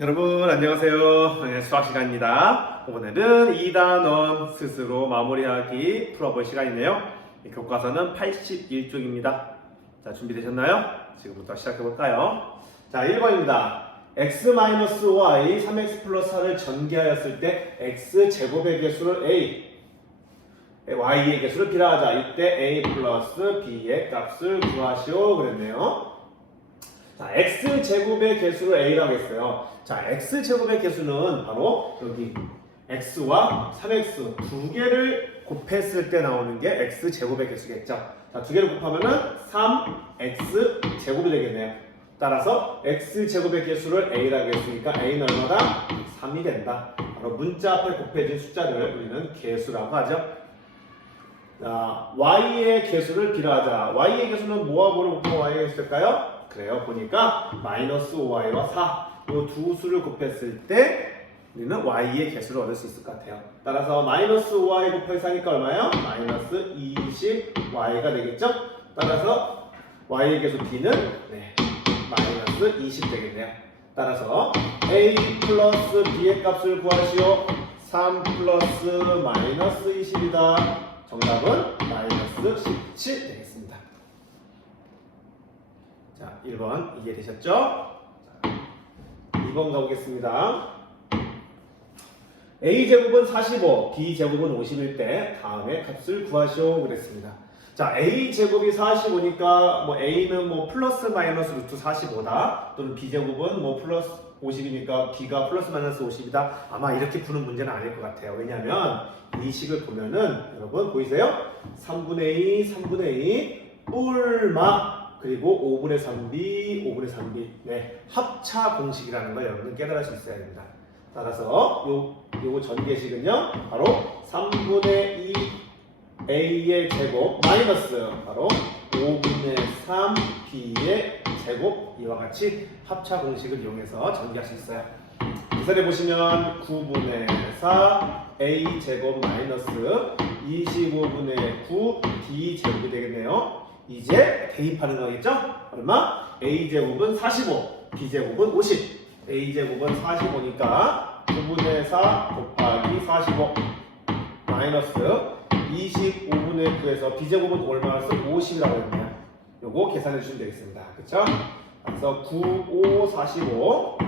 여러분 안녕하세요. 네, 수학 시간입니다. 오늘은 2단원 스스로 마무리하기 풀어볼 시간이네요. 교과서는 81쪽입니다. 자, 준비되셨나요? 지금부터 시작해볼까요? 자, 1번입니다. x-y 3x 플러스 4를 전개하였을 때 x제곱의 개수를 a, y의 개수를 b라 하자. 이때 a 플러스 b의 값을 구하시오 그랬네요. 자, x제곱의 개수를 a라고 했어요. 자, x제곱의 개수는 바로 여기 x와 3x 두 개를 곱했을 때 나오는 게 x제곱의 개수겠죠. 자, 두 개를 곱하면은 3x제곱이 되겠네요. 따라서 x제곱의 개수를 a라고 했으니까 a는 얼마다? 3이 된다. 바로 문자 앞에 곱해진 숫자를 우리는 개수라고 하죠. 자, y의 개수를 b라 하자. y의 개수는 뭐와 뭐를 곱하면 y의 개수일까요? 그래요. 보니까 마이너스 5y와 4 이 두 수를 곱했을 때 우리는 y의 개수를 얻을 수 있을 것 같아요. 따라서 마이너스 5y 곱하기 4니까 얼마예요? 마이너스 20y가 되겠죠? 따라서 y의 개수 b는 마이너스 20 되겠네요. 따라서 a 플러스 b의 값을 구하시오. 3 플러스 마이너스 20이다. 정답은 마이너스 17 되겠습니다. 자, 1번 이해되셨죠? 자, 2번 가보겠습니다. a제곱은 45, b제곱은 50일 때 다음에 값을 구하시오 그랬습니다. 자, a제곱이 45니까 뭐 a는 뭐 플러스 마이너스 루트 45다. 또는 b제곱은 뭐 플러스 50이니까 b가 플러스 마이너스 50이다. 아마 이렇게 푸는 문제는 아닐 것 같아요. 왜냐면 이 식을 보면은 여러분 보이세요? 3분의 2, 3분의 2, 뿔마 그리고 5분의 3b, 5분의 3b. 네, 합차 공식이라는 걸 여러분은 깨달을 수 있어야 됩니다. 따라서 요 전개식은요, 바로 3분의 2 a의 제곱 마이너스 바로 5분의 3 b의 제곱 이와 같이 합차 공식을 이용해서 전개할 수 있어요. 이설에 보시면 9분의 4 a 제곱 마이너스 25분의 9 b 제곱이 되겠네요. 이제 대입하는 거겠죠? 얼마? a제곱은 45, b제곱은 50. a제곱은 45니까 9분의 4 곱하기 45 마이너스 25분의 9에서 b제곱은 얼마였어? 50이라고 했네요. 요거 계산해 주시면 되겠습니다. 그쵸? 그래서 9, 5, 45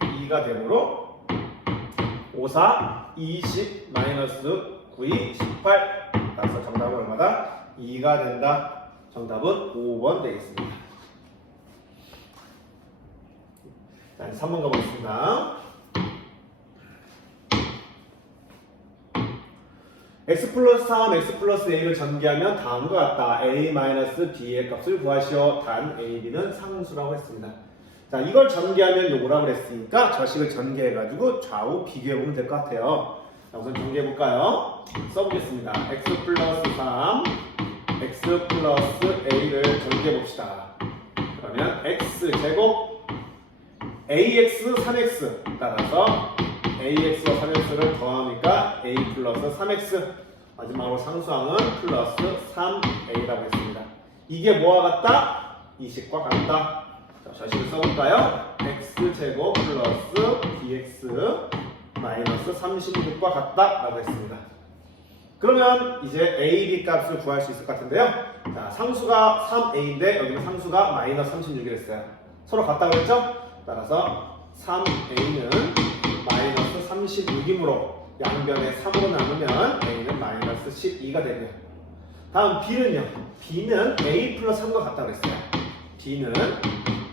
2가 되므로 5, 4, 20 마이너스 9, 2, 18 따라서 정답은 얼마다? 2가 된다. 정답은 5번 되겠습니다. 자, 3번 가보겠습니다. x 플러스 3, x 플러스 a를 전개하면 다음과 같다. a 마이너스 b의 값을 구하시오. 단 a, b는 상수라고 했습니다. 자, 이걸 전개하면 요거라고 그랬으니까 저 식을 전개해가지고 좌우 비교해보면 될 것 같아요. 자, 우선 전개해볼까요? 써보겠습니다. x 플러스 3 x 플러스 a를 전개해봅시다. 그러면 x제곱 ax 3x 따라서 ax와 3x를 더하니까 a 플러스 3x 마지막으로 상수항은 플러스 3a라고 했습니다. 이게 뭐와 같다? 이 식과 같다. 자, 저 식을 써볼까요? x제곱 플러스 bx 마이너스 36과 같다 라고 했습니다. 그러면 이제 a, b 값을 구할 수 있을 것 같은데요. 자, 상수가 3a인데 여기는 상수가 마이너스 36이랬어요. 서로 같다고 그랬죠? 따라서 3a는 마이너스 36이므로 양변에 3으로 나누면 a는 마이너스 12가 되고요. 다음 b는요. b는 a 플러스 3과 같다고 그랬어요. b는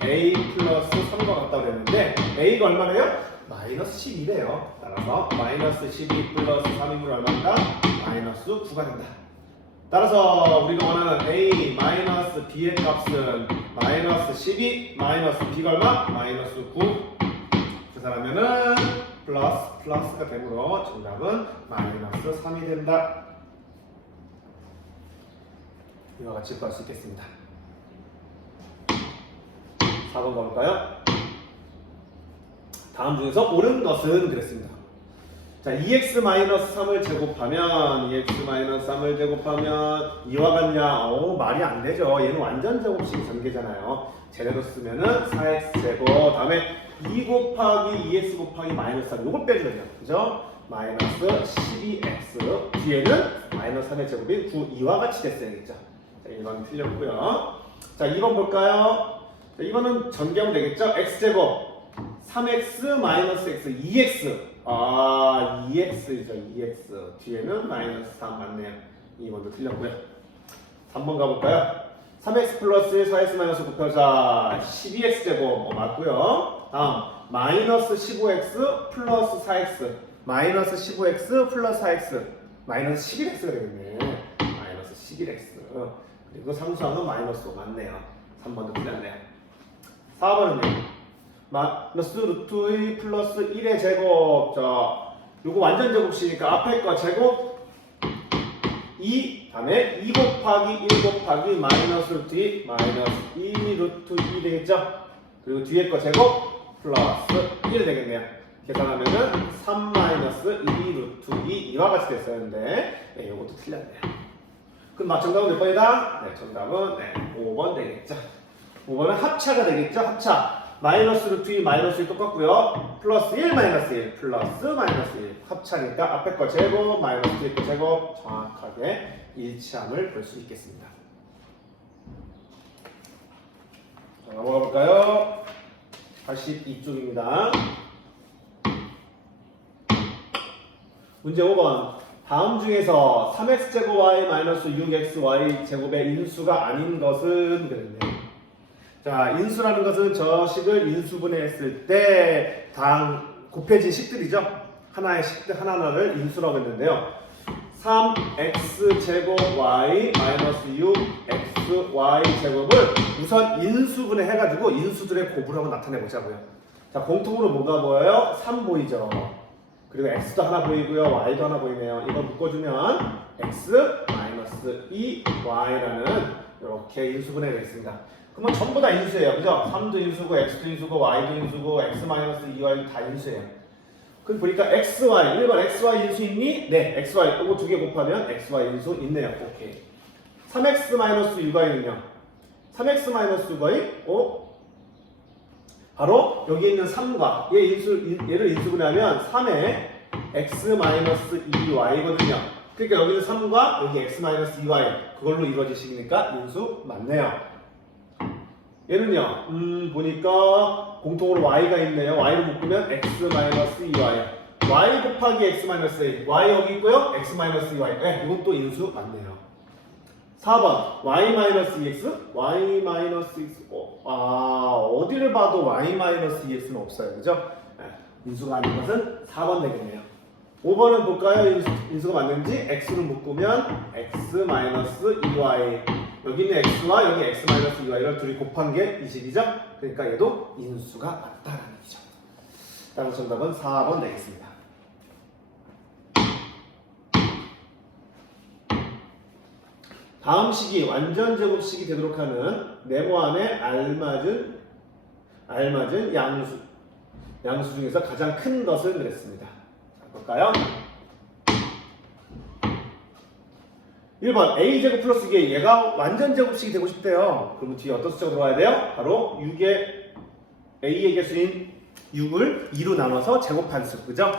a 플러스 3과 같다고 그랬는데 a가 얼마래요? 마이너스 12래요. 따라서 마이너스 12 플러스 3이므로 얼마인가? 마이너스 9가 된다. 따라서 우리가 원하는 a 마이너스 b의 값은 마이너스 12 마이너스 b가 얼마? 마이너스 9. 계산하면은 플러스가 되므로 정답은 마이너스 3이 된다. 이와 같이 구할 수 있겠습니다. 4번 가볼까요? 다음 중에서 옳은 것은 그랬습니다. 자, 2x-3을 제곱하면 2x-3을 제곱하면 2와 같냐? 말이 안 되죠. 얘는 완전 제곱식 전개잖아요. 제대로 쓰면은 4x 제곱 다음에 다음에 2 곱하기 2x 곱하기 마이너스 3 이걸 빼주면 돼요. 그죠? 마이너스 12x 뒤에는 마이너스 3의 제곱인 9, 2와 같이 됐어야겠죠. 자, 1번 틀렸고요. 자, 2번 볼까요? 자, 이거는 전개하면 되겠죠? x제곱 3x 마이너스 x 2x 2x죠. 2x 뒤에는 마이너스 3 맞네요. 2번도 틀렸고요. 3번 가볼까요? 3x 플러스 1, 4x 마이너스 곱하자 12x제곱 맞고요. 다음 마이너스 15x 플러스 4x 마이너스 15x 플러스 4x 마이너스 11x가 되겠네. 마이너스 11x 그리고 상수항은 마이너스 5 맞네요. 3번도 틀렸네요. 4번은요. 마이너스 루트 2 플러스 1의 제곱. 자, 요거 완전 제곱식이니까 앞에 거 제곱 2 다음에 2 곱하기 1 곱하기 마이너스 루트 2 마이너스 2 루트 2 되겠죠? 그리고 뒤에 거 제곱 플러스 1 되겠네요. 계산하면은 3 마이너스 2 루트 2 이와 같이 됐었는데 네, 요것도 틀렸네요. 그럼 정답은 몇 번이다? 네, 정답은 5번 되겠죠. 5번은 합차가 되겠죠? 합차. 마이너스 루트 2 마이너스 1 똑같고요. 플러스 1 마이너스 1 플러스 마이너스 1 합차니까 앞에 거 제곱 마이너스 뒤에 거 제곱 정확하게 일치함을 볼 수 있겠습니다. 자, 넘어가 볼까요? 82쪽입니다. 문제 5번. 다음 중에서 3x제곱 y 마이너스 6xy 제곱의 인수가 아닌 것은 그랬네요. 자, 인수라는 것은 저 식을 인수분해했을 때 당 곱해진 식들이죠. 하나의 식들 하나하나를 인수라고 했는데요. 3x제곱 y 마이너스 6xy 제곱을 우선 인수분해 해가지고 인수들의 곱으로 한번 나타내보자고요. 자, 공통으로 뭐가 보여요? 3 보이죠. 그리고 x도 하나 보이고요. y도 하나 보이네요. 이거 묶어주면 x 마이너스 2y라는 이렇게 인수분해가 있습니다. 그러면 전부 다 인수예요. 그죠? 3도 인수고 x도 인수고 y도 인수고 x 마이너스 2y도 다 인수예요. 그럼 보니까 xy 1번 xy 인수 있니? 네, xy 이거 두 개 곱하면 xy 인수 있네요. 오케이. 3x 마이너스 6y는요? 3x 마이너스 6y 바로 여기 있는 3과 얘를 인수분해하면 3의 x 마이너스 2y거든요. 그러니까 여기는 3과 여기 x 마이너스 2y 그걸로 이루어진 식이니까 인수 맞네요. 얘는요, 보니까 공통으로 y가 있네요. y를 묶으면 x 마이너스 2y y 곱하기 x 마이너스 1 y 여기 있고요. x 마이너스 2y 네, 이건 또 인수 맞네요. 4번 y 마이너스 2x y 마이너스 2x 어디를 봐도 y 마이너스 2x는 없어요. 그죠? 네, 인수가 아닌 것은 4번 되겠네요. 5번은 볼까요? 인수가 맞는지 x를 묶으면 x 마이너스 2y 여기 있는 x와 여기 x 마이너스 2y를 둘이 곱한 게 이 식이죠? 그러니까 얘도 인수가 맞다라는 얘기죠. 따라서 정답은 4번 되겠습니다. 다음 식이 완전 제곱식이 되도록 하는 네모안에 알맞은 양수 중에서 가장 큰 것을 그랬습니다. 자, 볼까요? 1번 a제곱 플러스 6에 얘가 완전 제곱식이 되고 싶대요. 그러면 뒤에 어떤 숫자가 들어와야 돼요? 바로 6의 a의 개수인 6을 2로 나눠서 제곱한 수. 그죠?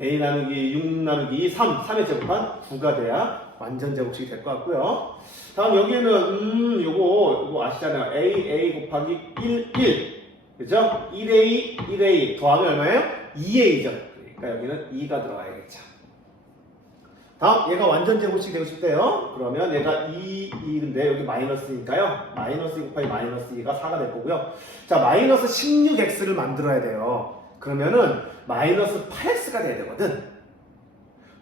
a 나누기 6 나누기 3의 제곱한 9가 돼야 완전 제곱식이 될 것 같고요. 다음 여기에는 요거 아시잖아요. a 곱하기 1 그죠? 1a 더하면 얼마예요? 2a죠. 그러니까 여기는 2가 들어가야겠죠. 다음 얘가 완전 제곱식이 되고 싶대요. 그러면 얘가 2인데 여기 마이너스니까요. 마이너스 2 곱하기 마이너스 2가 4가 될 거고요. 자, 마이너스 16x를 만들어야 돼요. 그러면은 마이너스 8x가 돼야 되거든.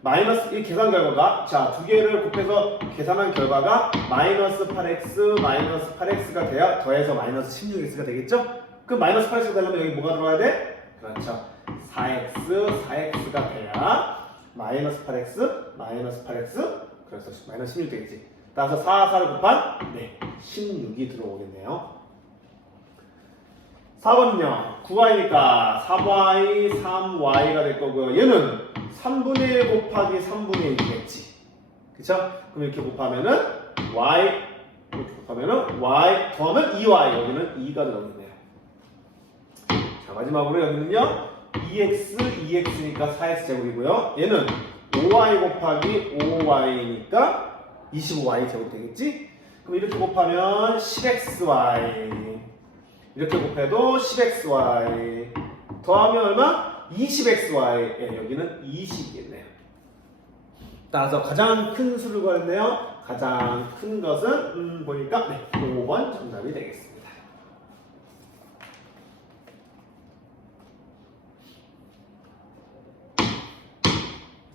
마이너스 이 계산 결과가 자, 두 개를 곱해서 계산한 결과가 마이너스 8x가 돼야 더해서 마이너스 16x가 되겠죠? 그 마이너스 8x가 되려면 여기 뭐가 들어가야 돼? 그렇죠. 4x가 돼야 마이너스 8x 그래서 마이너스 16 되겠지. 따라서 4를 곱한 16이 들어오겠네요. 4번은요 9y니까 4y 3y가 될 거고요. 얘는 3분의 1 곱하기 3분의 1이겠지. 그쵸? 그럼 이렇게 곱하면은 y 더하면 2y 여기는 2가 들어오겠네요. 자, 마지막으로 여기는요 2x니까 4x 제곱이고요. 얘는 5y 곱하기 5y니까 25y 제곱 되겠지? 그럼 이렇게 곱하면 10xy, 이렇게 곱해도 10xy, 더하면 얼마? 20xy. 예, 여기는 20이겠네요. 따라서 가장 큰 수를 구했네요. 가장 큰 것은 보니까 5번 정답이 되겠습니다.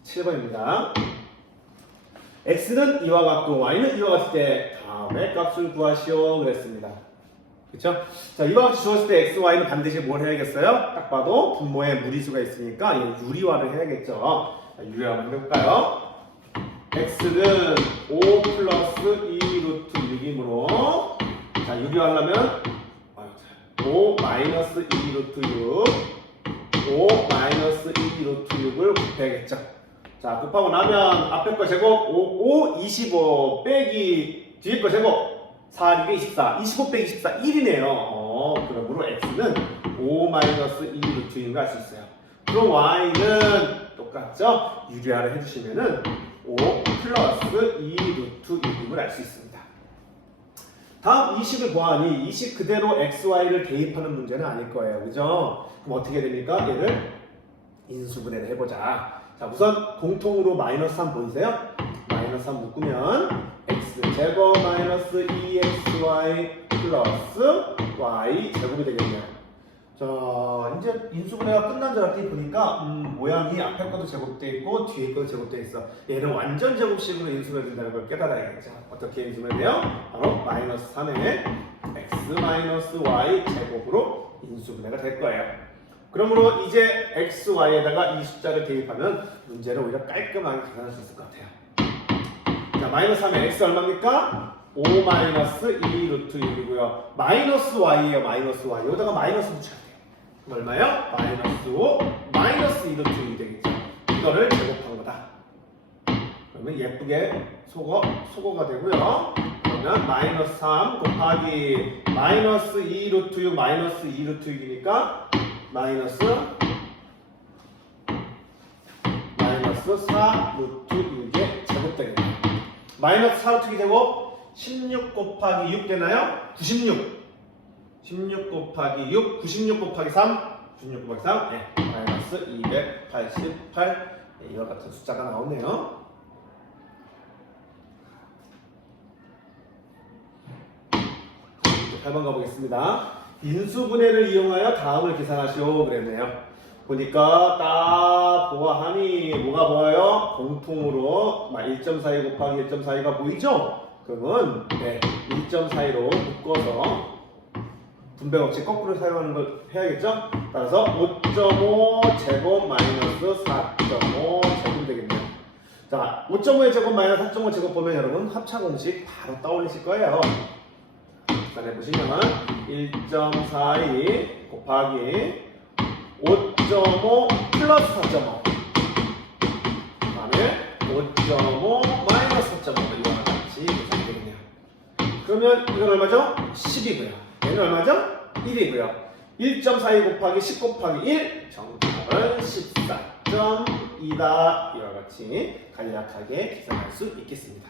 7번입니다. x는 이와 같고 y는 이와 같을 때 다음의 값을 구하시오 그랬습니다. 그렇죠? 자, 이와 같이 주었을 때 x, y는 반드시 뭘 해야겠어요? 딱 봐도 분모에 무리수가 있으니까 유리화를 해야겠죠. 자, 유리화 한번 해볼까요? x는 5 플러스 2 루트 6이므로 자, 유리화하려면 5 마이너스 2 루트 6 5 마이너스 2 루트 6을 곱해야겠죠. 자, 곱하고 나면 앞에 거 제곱 5, 25 빼기 뒤에 거 제곱 4, 2개 24, 25 빼기 24, 1이네요. 그러므로 x는 5 마이너스 2 루트 6을 알 수 있어요. 그럼 y는 똑같죠? 유리화를 해주시면은 5 플러스 2 루트 6을 알 수 있습니다. 다음 20을 보아하니 20 그대로 xy를 대입하는 문제는 아닐 거예요. 그죠? 그럼 어떻게 됩니까? 얘를 인수분해를 해보자. 자, 우선 공통으로 마이너스 3 보이세요? 마이너스 3 묶으면 x제곱 마이너스 2xy 플러스 y 제곱이 되겠네요. 자, 이제 인수분해가 끝난 줄 알았더니 보니까 모양이 앞에 것도 제곱되어 있고 뒤에 것도 제곱되어 있어. 얘는 완전 제곱식으로 인수분해 된다는 걸 깨달아야겠죠. 어떻게 인수분해 돼요? 바로 마이너스 3에 x 마이너스 y 제곱으로 인수분해가 될 거예요. 그러므로 이제 x, y에다가 이 숫자를 대입하면 문제를 오히려 깔끔하게 계산할 수 있을 것 같아요. 자, 마이너스 3에 x 얼마입니까? 5 마이너스 2 루트 6이고요. 마이너스 y예요. 마이너스 y. 여기다가 마이너스 붙여야 돼요. 그럼 얼마요? 마이너스 5 마이너스 2 루트 6이 되겠죠. 이거를 제곱한 거다. 그러면 예쁘게 소거가 되고요. 그러면 마이너스 3 곱하기 마이너스 2 루트 6 마이너스 2 루트 6이니까 마이너스 4 루트 6의 제곱 되겠네요. 마이너스 4 루트 6의 제곱 16 곱하기 6 되나요? 96. 16 곱하기 6, 96 곱하기 3, 96 곱하기 3, 네, 마이너스 288. 네, 이와 같은 숫자가 나오네요. 자, 8번 가보겠습니다. 인수분해를 이용하여 다음을 계산하시오 그랬네요. 보니까 딱 보아하니 뭐가 보여요? 공통으로 1.42 곱하기 1.42가 보이죠? 그러면 1.42로 묶어서 분배 법칙 거꾸로 사용하는 걸 해야겠죠? 따라서 5.5 제곱 마이너스 4.5 제곱 되겠네요. 자, 5.5의 제곱 마이너스 4.5 제곱 보면 여러분 합차 공식 바로 떠올리실 거예요. 계산해 보시면 1.42 곱하기 5.5 플러스 4.5 그다음에 5.5 마이너스 4.5 이거랑 같이 계산이 되겠네요. 그러면 이건 얼마죠? 10이고요. 얘는 얼마죠? 1이고요. 1.42 곱하기 10 곱하기 1 정답은 14.2다. 이와 같이 간략하게 계산할 수 있겠습니다.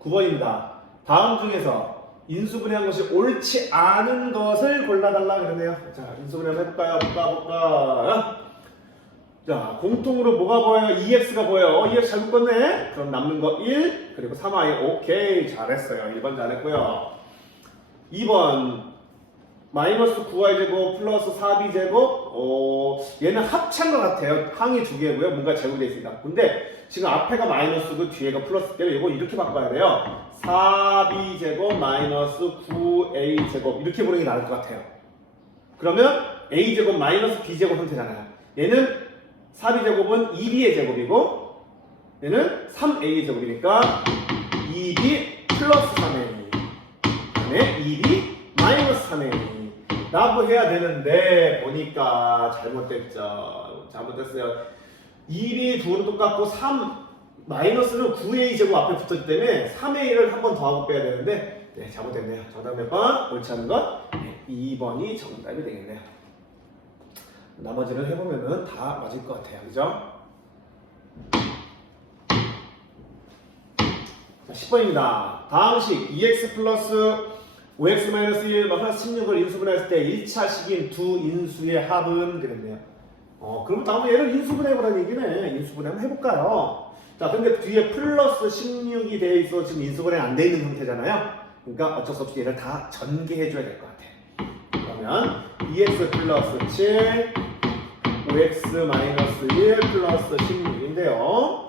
9번입니다. 다음 중에서 인수분해한 것이 옳지 않은 것을 골라달라 그러네요. 자, 인수분해 한번 해볼까요? 볼까? 자, 공통으로 뭐가 보여요? 2x가 보여요. 2x 잘 묶었네? 그럼 남는 거 1, 그리고 3y. 오케이, 잘했어요. 1번 잘했고요. 2번 마이너스 9y 제곱 플러스 4b 제곱. 얘는 합찬 것 같아요. 항이 두 개고요. 뭔가 제곱이 되어 있습니다. 근데 지금 앞에가 마이너스고 뒤에가 플러스 때문에 이거 이렇게 바꿔야 돼요. 4b 제곱 마이너스 9a 제곱 이렇게 보는 게 나을 것 같아요. 그러면 a 제곱 마이너스 b 제곱 형태잖아요. 얘는 4b 제곱은 2b의 제곱이고 얘는 3a의 제곱이니까 2b 플러스 3a 그다음에 2b 마이너스 3a 라고 해야 되는데 보니까 잘못됐죠. 잘못됐어요. 2b 둘은 똑같고 3 마이너스는 9a 제곱 앞에 붙었기 때문에 3a를 한 번 더하고 빼야 되는데 네, 잘못됐네요. 정답 몇 번? 옳지 않은 건 2번이 정답이 되겠네요. 나머지는 해보면은 다 맞을 것 같아요. 그죠? 자, 10번입니다. 다음식 2x 플러스 5x 마이너스 1 플러스 16을 인수분해했을 때 1차식인 두 인수의 합은 그랬네요. 그럼 다음에 얘를 인수분해해보라는 얘기네. 인수분해 한번 해볼까요? 자, 근데 뒤에 플러스 16이 돼 있어 지금 인수분해 안 돼 있는 상태잖아요. 그러니까 어쩔 수 없이 얘를 다 전개해줘야 될 것 같아. 그러면 2x 플러스 7, 5x 마이너스 1 플러스 16인데요.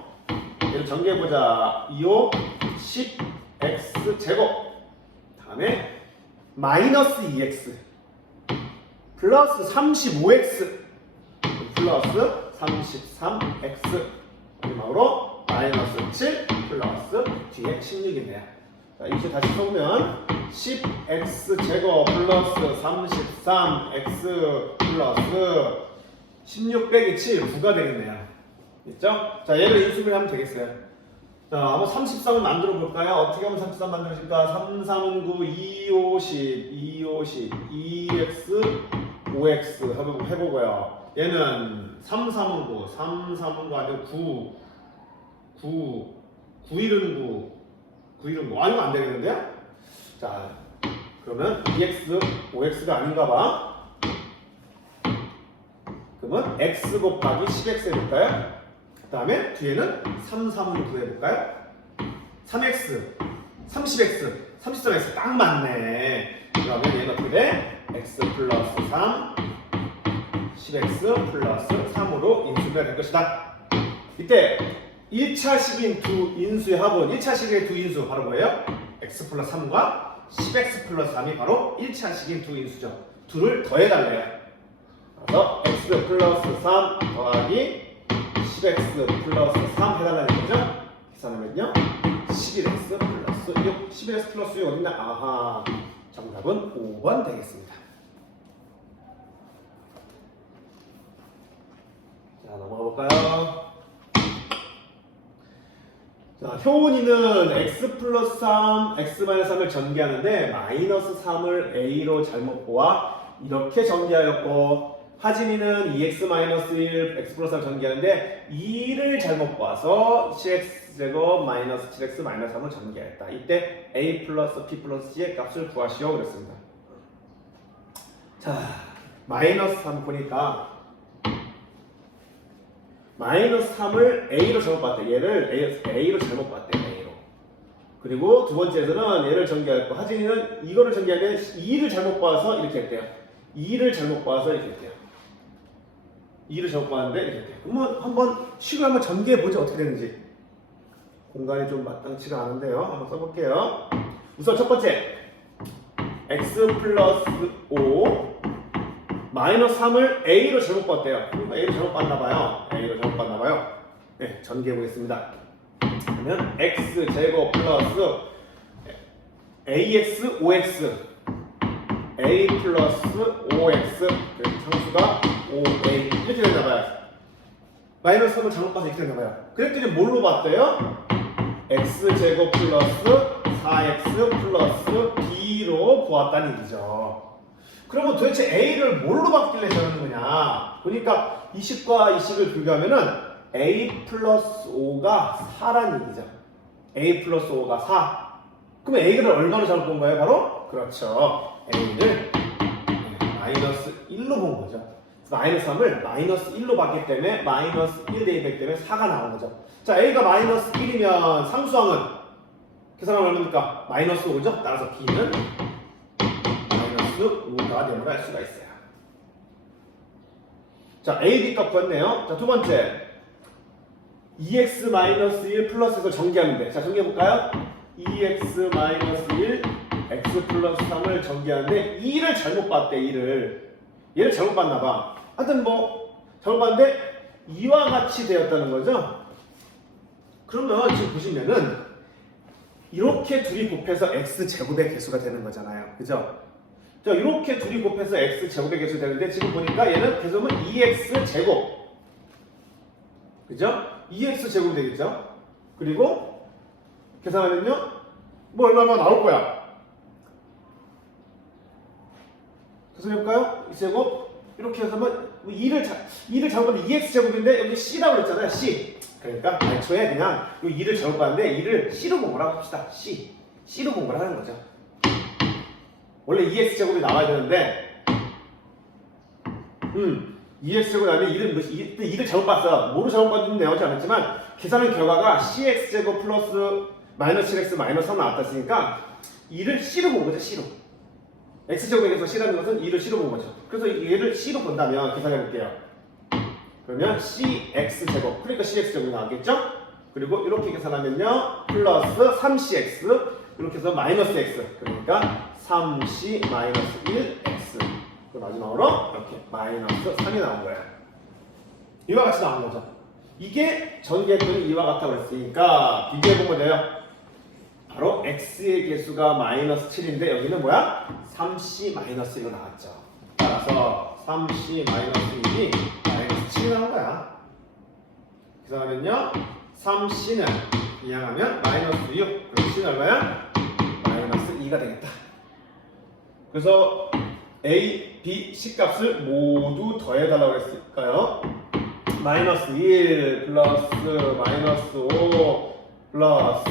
얘를 전개해보자. 2, 5, 10x 제곱. 다음에 마이너스 2x 플러스 35x 플러스 33x 마지막으로 마이너스 7 플러스 뒤에 16이네요. 자, 이제 다시 써보면 10x 제곱 플러스 33x 플러스 16 빼기 7 9가 되겠네요. 됐죠? 자, 얘를 인수분해 하면 되겠어요. 자, 한번 33을 만들어 볼까요? 어떻게 하면 33 만들어질까? 3, 3은 9, 2, 5, 10, 2, 5, 10, 2x, 5x 해보고요. 얘는 3, 3은 9, 3, 3은 9 아니고 9, 9, 9, 1은 9, 9, 1은 9. 아니면 안 되겠는데요? 자, 그러면 2x, 5x가 아닌가 봐. 그러면 x 곱하기 10x 해볼까요? 그 다음에 뒤에는 3, 3은 9 해볼까요? 3x, 30x, 33x 딱 맞네. 그러면 얘는 어떻게 돼? x 플러스 3, 10x 플러스 3으로 인수가 될 것이다. 이때 1차식인 두 인수의 합은 1차식의 두 인수 바로 뭐예요? x 플러스 3과 10x 플러스 3이 바로 1차식인 두 인수죠. 둘을 더해달래요. 그래서 x 플러스 3 더하기 10x 플러스 3 해달라는 거죠. 계산하면요 11x 플러스 6 11x 플러스 6 어딨나? 아하, 정답은 5번 되겠습니다. 자, 넘어가 볼까요? 자, 효은이는 x 플러스 3, x 마이너스 3을 전개하는데 마이너스 3을 a로 잘못 보아 이렇게 전개하였고, 하진이는 2x 마이너스 1, x 플러스 3을 전개하는데 2를 잘못 봐서 cx 제곱 마이너스 7x 마이너스 3을 전개했다. 이때 a 플러스 p 플러스 c의 값을 구하시오 그랬습니다. 자, 마이너스 3 보니까 마이너스 3을 a로 잘못 봤대. 얘를 a로 잘못 봤대. a로. 그리고 두 번째에서는 얘를 전개했고, 하진이는 이거를 전개하는데 2를 잘못 봐서 이렇게 했대요. 2를 잘못 봐서 이렇게 했대요. 2를 잘못 봤는데 이렇게 했대요. 그러면 한번 식을 한번 전개해보자. 어떻게 되는지. 공간이 좀 마땅치가 않은데요. 한번 써볼게요. 우선 첫 번째 x 플러스 5 마이너스 3을 a로 잘못 봤대요. 그러니까 a로 잘못 봤나봐요. a로 잘못 봤나봐요. 네, 전개해보겠습니다. 그러면 x 제곱 플러스 ax 5x a 플러스 5x 상수가 5a 이렇게 되나봐요. 마이너스 3을 잘못 봐서 이렇게 되나봐요. 그랬더니 뭘로 봤대요? x 제곱 플러스 4x 플러스 b로 보았다는 얘기죠. 그러면 도대체 a를 뭘로 바뀌길래 저러는 거냐? 보니까 이 식과 이 식을 비교하면은 a 플러스 5가 4라는 얘기죠. a 플러스 5가 4. 그럼 a를 얼마로 잘못 본 거예요? 바로? 그렇죠. a를 마이너스 1로 본 거죠. 마이너스 3을 마이너스 1로 봤기 때문에 마이너스 1 대입했기 때문에 4가 나온 거죠. 자, a가 마이너스 1이면 상수항은 계산하면 얼마입니까? 마이너스 5죠? 따라서 b는 마이너스 5가 됨을 알 수가 있어요. 자, a, b 값 구했네요. 자, 두 번째 2x 마이너스 1 플러스에서 전개하는데, 자, 전개해볼까요? 2x 마이너스 1 x 플러스 3을 전개하는데 2를 잘못 봤대. 2를 얘를 잘못 봤나봐. 하여튼 뭐 잘못 봤는데 2와 같이 되었다는 거죠. 그러면 지금 보시면은 이렇게 둘이 곱해서 x 제곱의 개수가 되는 거잖아요. 그죠? 자, 이렇게 둘이 곱해서 x 제곱의 개수가 되는데 지금 보니까 얘는 개수는 2x 제곱. 그죠? 2x 제곱이 되겠죠? 그리고 계산하면요 뭐 얼마나 나올 거야? 무슨 해볼까요? X제곱 이렇게 해서 뭐 2를 잘못하면 2X제곱인데 여기 C라고 그랬잖아요. C. 그러니까 애초에 그냥 이 2를 잘못봤는데 2를 C로 공부를 합시다. C로 공부를 하는 거죠. 원래 2X제곱이 나와야 되는데 2X제곱이 나왔는데 2를 잘못 봤어. 뭐로 잘못 봤는지 나오지 않았지만 계산한 결과가 CX제곱 플러스 마이너스 7X 마이너스 3 나왔다 했으니까 2를 C로 본 거죠. C로. X제곱에서 C라는 것은 2를 C로 본 거죠. 그래서 얘를 C로 본다면 계산해 볼게요. 그러면 CX제곱, 그러니까 CX제곱이 나왔겠죠? 그리고 이렇게 계산하면요 플러스 3CX 이렇게 해서 마이너스 X, 그러니까 3C 마이너스 1X, 그 마지막으로 이렇게 마이너스 3이 나온 거예요. 이와 같이 나온 거죠. 이게 전개했더니 이와 같다고 그랬으니까 비교해보면 돼요. 바로 X의 개수가 마이너스 7인데 여기는 뭐야? 3C 마이너스 1로 나왔죠. 따라서 3C 마이너스 1이 마이너스 7이 나온 거야. 계산하면요 3C는 이항하면 마이너스 6, 그럼 C는 얼마야? 마이너스 2가 되겠다. 그래서 A, B, C 값을 모두 더해달라고 했을까요? 마이너스 1 플러스 마이너스 5 플러스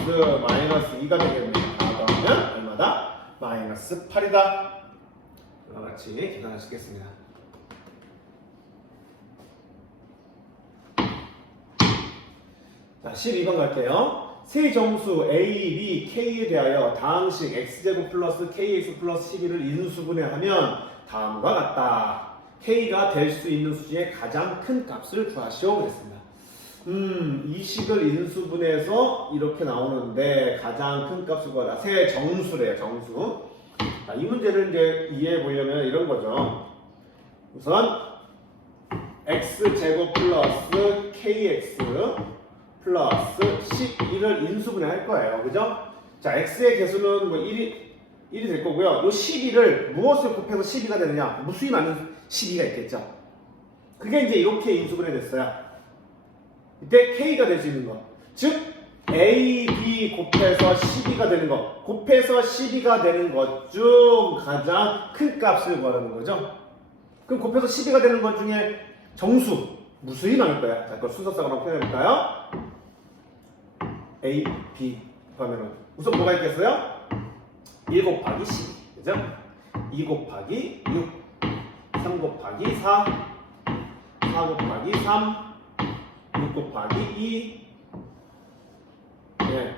마이너스 2가 되겠네요. 다 더하면 얼마다? 마이너스 8이다. 이와 같이 계산하시겠습니다. 자, 12번 갈게요. 세 정수 A, B, K에 대하여 다항식 X제곱 플러스 KX 플러스 12를 인수분해하면 다음과 같다. K가 될 수 있는 수지의 가장 큰 값을 구하시오. 그랬습니다. 이 식을 인수분해해서 이렇게 나오는데 가장 큰 값을 구하라. 세 정수래요. 정수. 자, 이 문제를 이제 이해해 보려면 이런 거죠. 우선 X제곱 플러스 KX 플러스 12를 인수분해 할 거예요. 그죠? 자, X의 개수는 뭐 1이 될 거고요. 요 12를 무엇을 곱해서 12가 되느냐? 무수히 많은 12가 있겠죠. 그게 이제 이렇게 인수분해 됐어요. 이때 K가 될 수 있는 거. 즉, A, B 곱해서 12가 되는 거. 곱해서 12가 되는 것 중 가장 큰 값을 구하는 거죠. 그럼 곱해서 12가 되는 것 중에 정수, 무수히 나올 거야. 자, 그걸 순서상으로 표현해볼까요? A, B 하면은 우선 뭐가 있겠어요? 1 곱하기 12, 그죠? 2 곱하기 6, 3 곱하기 4, 4 곱하기 3, 6 곱하기 2, 네,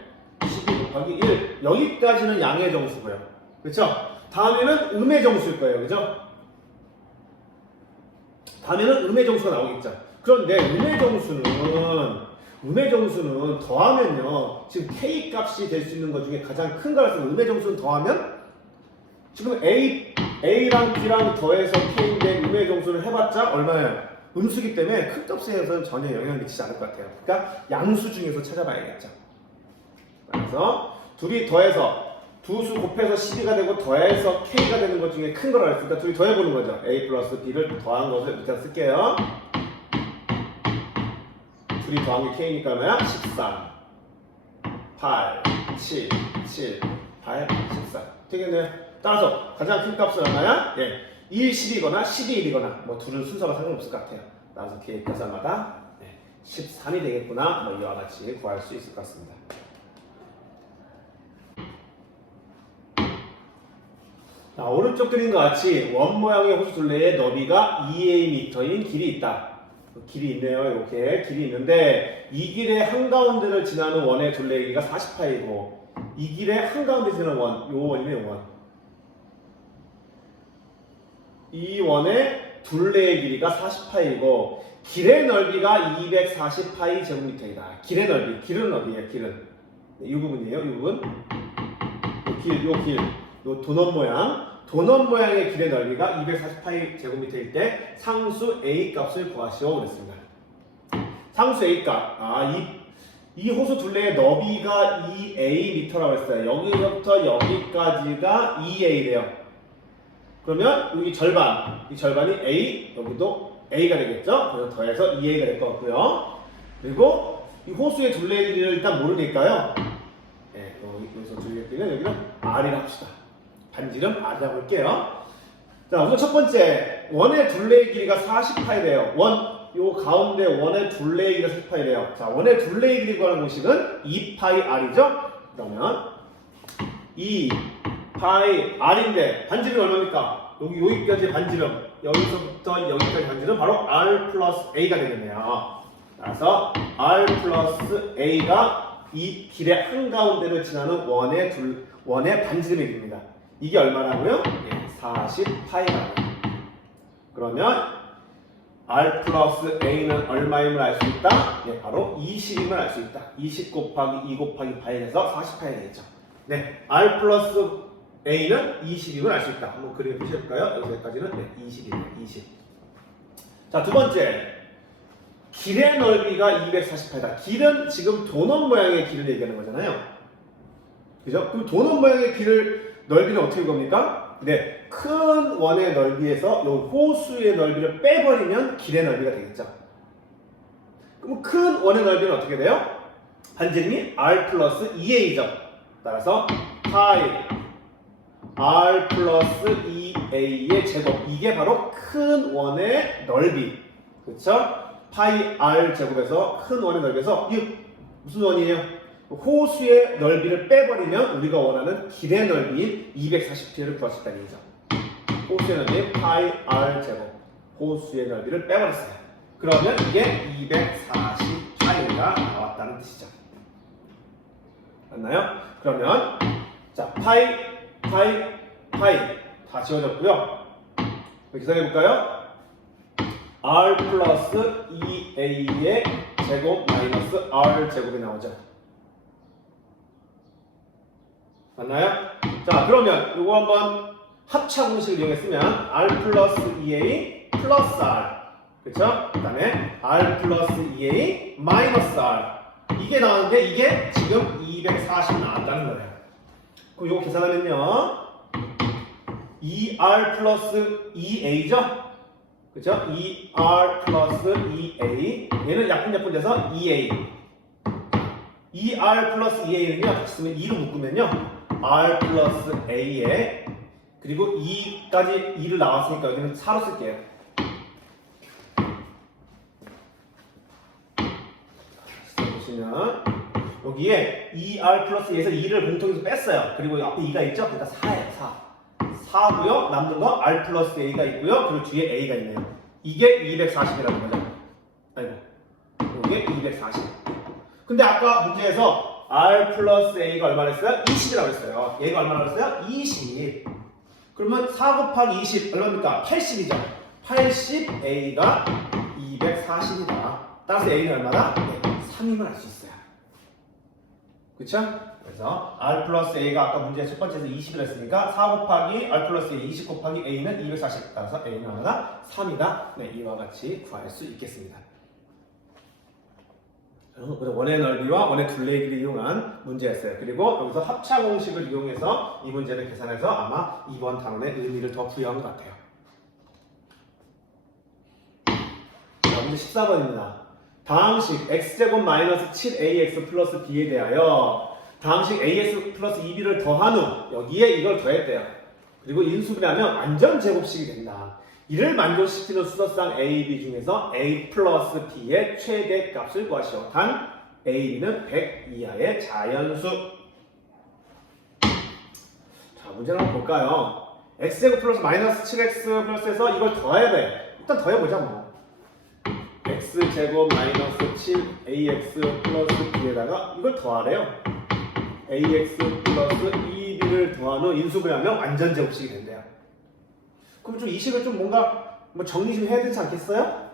12 곱하기 1. 여기까지는 양의 정수고요. 그렇죠? 다음에는 음의 정수일 거예요. 그죠? 다음에는 음의 정수가 나오겠죠. 그런데 음의 정수는 더하면요. 지금 K 값이 될 수 있는 것 중에 가장 큰 거라서 음의 정수는 더하면 지금 A랑 B랑 더해서 K인데 음의 정수를 해봤자 얼마예요? 음수기 때문에 큰 값에서는 전혀 영향을 미치지 않을 것 같아요. 그러니까 양수 중에서 찾아봐야겠죠. 그래서 둘이 더해서 두 수 곱해서 12가 되고 더해서 K가 되는 것 중에 큰 거라 했으니까 둘이 더해보는 거죠. A 플러스 B를 더한 것을 밑에 쓸게요. 둘이 더한 게 K니까 얼마야? 13, 8, 7, 7, 8, 14 되겠네요. 따라서 가장 큰 값은 얼마야? 예, 1, 10이거나 12일이거나 뭐 둘은 순서가 상관없을 것 같아요. 따라서 계획계산마다 13이 되겠구나. 뭐 이와 같이 구할 수 있을 것 같습니다. 자, 오른쪽 그림과 같이 원 모양의 호수 둘레의 너비가 2Am인 길이 있다. 길이 있네요. 이렇게 길이 있는데 이 길의 한가운데를 지나는 원의 둘레의 길이가 40파이고 이 길의 한가운데 지나는 원, 요 원이네, 요 원. 이 원의 둘레의 길이가 40파이고 길의 넓이가 240파이 제곱미터이다. 길의 넓이, 길은 넓이에요. 길은 이 부분이에요. 이 부분. 요 도넛 모양의 길의 넓이가 240파이 제곱미터일 때 상수 A 값을 구하시오 그랬습니다. 상수 A 값. 이 호수 둘레의 너비가 2A 미터라고 했어요. 여기서부터 여기까지가 2A래요. 그러면 여기 절반, 이 절반이 A, 여기도 A가 되겠죠? 그래서 더해서 2A가 될 것 같고요. 그리고 이 호수의 둘레의 길이를 일단 모르니까요. 여기서 둘레의 길이는 여기는 R이라 합시다. 반지름 R이라고 할게요. 자, 자, 우선 첫 번째 원의 둘레의 길이가 40파이래요. 요 가운데 원의 둘레의 길이가 40파이래요. 자, 원의 둘레의 길이 구하는 공식은 2파이r이죠? 그러면 2파이 r인데 반지름 얼마입니까? 여기까지 반지름, 여기서부터 여기까지 반지름 바로 r 플러스 a가 되겠네요. 따라서 r 플러스 a가 이 길의 한가운데를 지나는 원의 반지름이 됩니다. 이게 얼마라고요? 40파이라고요. 그러면 r 플러스 a는 얼마임을 알 수 있다? 바로 20임을 알 수 있다. 20 곱하기 2 곱하기 파이에서 40파이 되겠죠. 네, r 플러스 a는 20임을 알 수 있다. 한번 그림에 표시해볼까요? 여기까지는 20이네요. 20. 자, 두 번째. 길의 넓이가 248이다. 길은 지금 도넛 모양의 길을 얘기하는 거잖아요. 그죠? 그럼 도넛 모양의 넓이는 어떻게 겁니까? 네, 큰 원의 넓이에서 이 호수의 넓이를 빼버리면 길의 넓이가 되겠죠. 그럼 큰 원의 넓이는 어떻게 돼요? 반지름이 r 플러스 2a죠. 따라서 파이 r 플러스 2a의 제곱. 이게 바로 큰 원의 넓이. 그렇죠? 파이 r 제곱에서 큰 원의 넓이에서 이 무슨 원이에요? 호수의 넓이를 빼버리면 우리가 원하는 길의 넓이인 240p를 구할 수 있다는 얘기죠. 호수의 넓이 파이 r 제곱. 호수의 넓이를 빼버렸어요. 그러면 이게 240파이가 나왔다는 뜻이죠. 맞나요? 그러면 자 파이 다 지워졌고요. 계산해볼까요? r 플러스 2a의 제곱 마이너스 r 제곱이 나오죠. 맞나요? 자, 그러면 이거 한번 합차 공식을 이용했으면 r 플러스 2a 플러스 r, 그렇죠? 그 다음에 r 플러스 2a 마이너스 r, 이게 나왔는데 이게 지금 240 나왔다는 거예요. 그럼 이거 계산하면요 2r 플러스 2a죠? 그렇죠? 2r 플러스 2a, 얘는 약분 돼서 2a. 2r 플러스 2a는요 같이 쓰면 2로 묶으면요 r 플러스 a에, 그리고 2까지 2를 나왔으니까 여기는 4로 쓸게요. 보시면 여기에 2r 플러스 2에서 2를 공통에서 뺐어요. 그리고 앞에 2가 있죠? 그러니까 4예요. 4고요. 남는 거 r 플러스 a가 있고요. 그리고 뒤에 a가 있네요. 이게 240이라는 거죠. 아이고, 이게 240. 근데 아까 문제에서 r 플러스 a가 얼마나 했어요? 20이라고 했어요. 얘가 얼마나 했어요? 20. 그러면 4 곱하기 20 얼마입니까? 80이죠. 80a가 240이다. 따라서 a는 얼마다? 3임을 알 수 있어요. 그쵸? 그래서 r 플러스 a가 아까 문제 첫 번째에서 20을 했으니까 4 곱하기 r 플러스 a 20 곱하기 a는 240. 따라서 a는 얼마나? 3이다. 네, 이와 같이 구할 수 있겠습니다. 원의 넓이와 원의 둘레의 길이를 이용한 문제였어요. 그리고 여기서 합차 공식을 이용해서 이 문제를 계산해서 아마 이번 단원의 의미를 더 부여한 것 같아요. 자, 문제 14번입니다. 다항식 x제곱 마이너스 7ax 플러스 b에 대하여 다항식 ax 플러스 2b를 더한 후 여기에 이걸 더했대요. 그리고 인수분해하면 완전 제곱식이 된다. 이를 만족시키는 수서상 a, b 중에서 a 플러스 b의 최대값을 구하시오. 단 a, b는 100 이하의 자연수. 자, 문제를 한번 볼까요? x제곱 플러스 마이너스 7x 플러스에서 이걸 더해야 돼. 일단 더해보자 뭐. x제곱 마이너스 7ax 플러스 b에다가 이걸 더하래요. ax 플러스 2b를 더한 후 인수분해하면 완전 제곱식이 된대요. 그럼 좀 이 식을 좀 뭔가 정리 좀 해야 되지 않겠어요?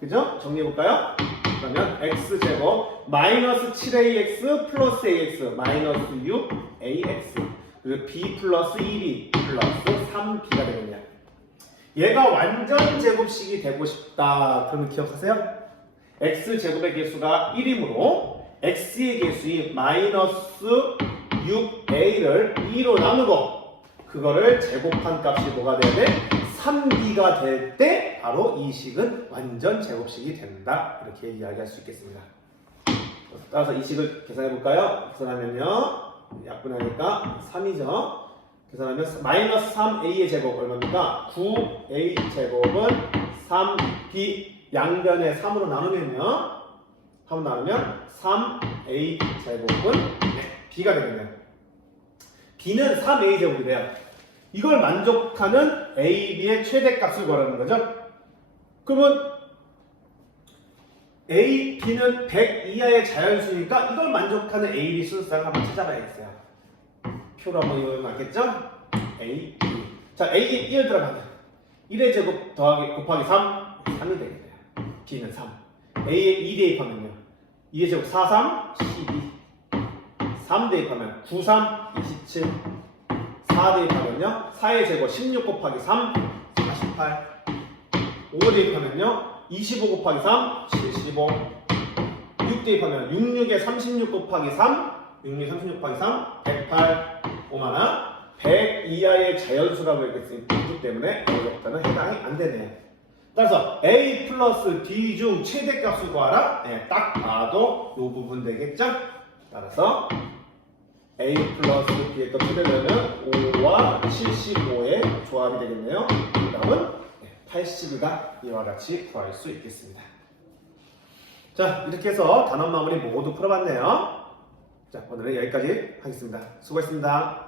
그죠? 정리해볼까요? 그러면 x제곱 마이너스 7ax 플러스 ax 마이너스 6ax 그리고 b 플러스 2b 플러스 3b가 되겠네요. 얘가 완전 제곱식이 되고 싶다. 그러면 기억하세요? x제곱의 개수가 1이므로 x의 개수인 마이너스 6a를 2로 나누고 그거를 제곱한 값이 뭐가 돼야 돼? 3b가 될 때 바로 이 식은 완전 제곱식이 된다. 이렇게 이야기할 수 있겠습니다. 따라서 이 식을 계산해 볼까요? 계산하면요 약분하니까 3이죠. 계산하면 마이너스 3a의 제곱 얼마입니까? 9a 제곱은 3b 양변에 3으로 나누면요. 3으로 나누면 3a 제곱은 b가 되겠네요. b는 3a 제곱이래요. 이걸 만족하는 a, b의 최대값을 구하라는 거죠. 그러면 a, b는 100 이하의 자연수니까 이걸 만족하는 a, b 수를 한번 찾아봐야겠어요. 표로 한번 이용하면 맞겠죠? a, b. 자, a 1 들어가면 1의 제곱 더하기 곱하기 3, 3이 되겠네요. b는 3. a에 2 대입하면요. 2의 제곱 4, 3, 12. 3 대입하면 9, 3, 27. 4 대입하면요. 4의 제곱 16 곱하기 3, 48. 5 대입하면요. 25 곱하기 3, 75. 6 대입하면 66에 36 곱하기 3, 66에 36 곱하기 3, 108. 5만원. 100 이하의 자연수라고 했기 때문에 여기부터는 해당이 안 되네요. 따라서 a 플러스 b 중 최대값을 구하라. 네, 딱 봐도 이 부분 되겠죠? 따라서 a 플러스 b의 값을 되려면 5와 75의 조합이 되겠네요. 그 다음은 80가 이와 같이 구할 수 있겠습니다. 자, 이렇게 해서 단원 마무리 모두 풀어봤네요. 자, 오늘은 여기까지 하겠습니다. 수고했습니다.